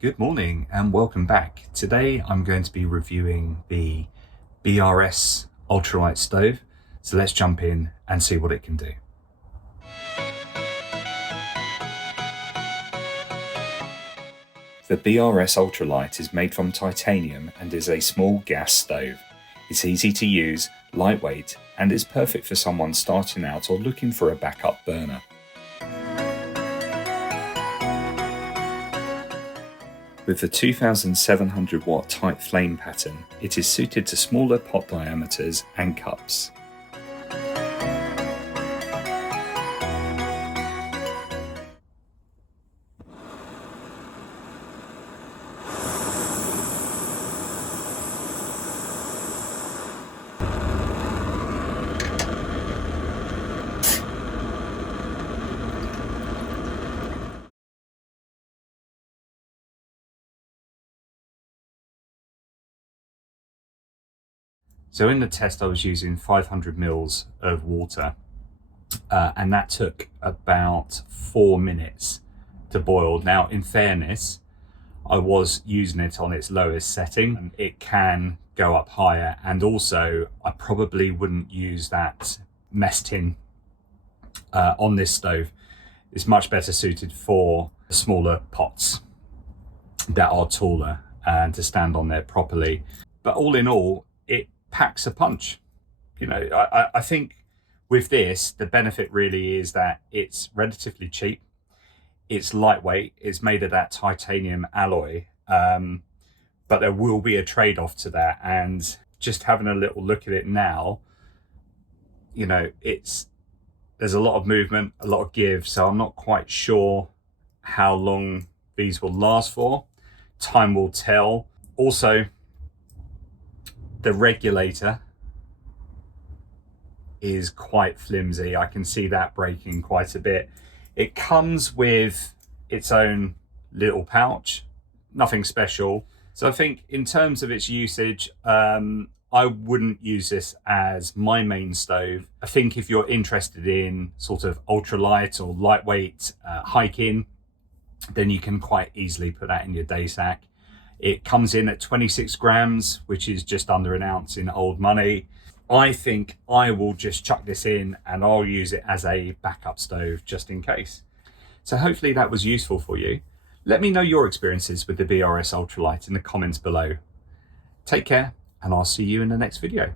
Good morning and welcome back. Today I'm going to be reviewing the BRS Ultralight stove. So let's jump in and see what it can do. The BRS Ultralight is made from titanium and is a small gas stove. It's easy to use, lightweight, and is perfect for someone starting out or looking for a backup burner. With the 2700 watt tight flame pattern, it is suited to smaller pot diameters and cups. So in the test I was using 500 mils of water and that took about 4 minutes to boil. Now in fairness, I was using it on its lowest setting and it can go up higher, and also I probably wouldn't use that mess tin on this stove. It's much better suited for smaller pots that are taller and to stand on there properly. But all in all, it packs a punch. You know, I think with this, the benefit really is that it's relatively cheap. It's lightweight. It's made of that titanium alloy, but there will be a trade-off to that. And just having a little look at it now, you know, there's a lot of movement, a lot of give. So I'm not quite sure how long these will last for. Time will tell. Also, the regulator is quite flimsy. I can see that breaking quite a bit. It comes with its own little pouch, nothing special. So I think in terms of its usage, I wouldn't use this as my main stove. I think if you're interested in sort of ultralight or lightweight hiking, then you can quite easily put that in your day sack. It comes in at 26 grams, which is just under an ounce in old money. I think I will just chuck this in and I'll use it as a backup stove just in case. So hopefully that was useful for you. Let me know your experiences with the BRS Ultralight in the comments below. Take care and I'll see you in the next video.